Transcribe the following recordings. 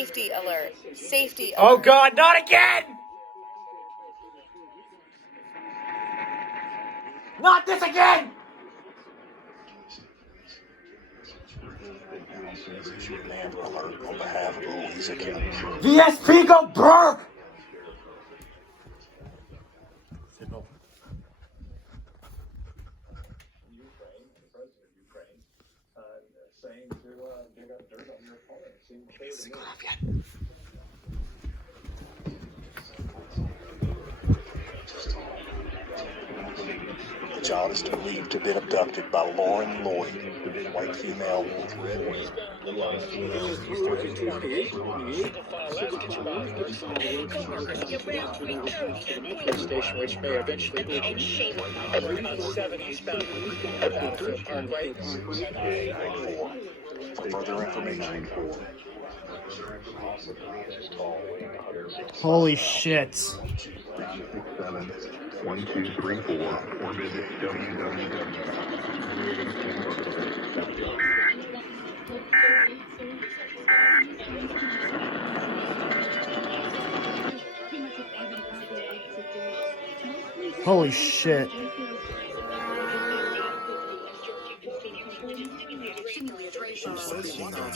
Safety alert. Safety alert. Oh God, not again! Not this again! Amber alert on behalf of Louisa County. VSP go Burke! Signal. Ukraine, the president of Ukraine, saying to dig up dirt on your opponent. Seems clear to me. The child is believed to have been abducted by Lauren Lloyd, white female with red wings. Station, which may eventually be Route 7 eastbound Battlefield Parkway. For further information, Holy shit. 1234 or visit www. Holy shit.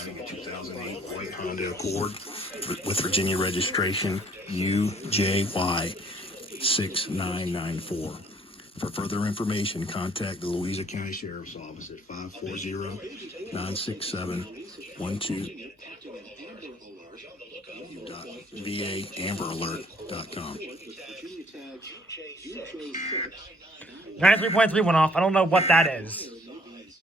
a 2008 white Honda Accord with Virginia registration UJY 6994. For further information, contact the Louisa County Sheriff's Office at 540-967-12. .va amberalert.com. 93.3 went off. I don't know what that is.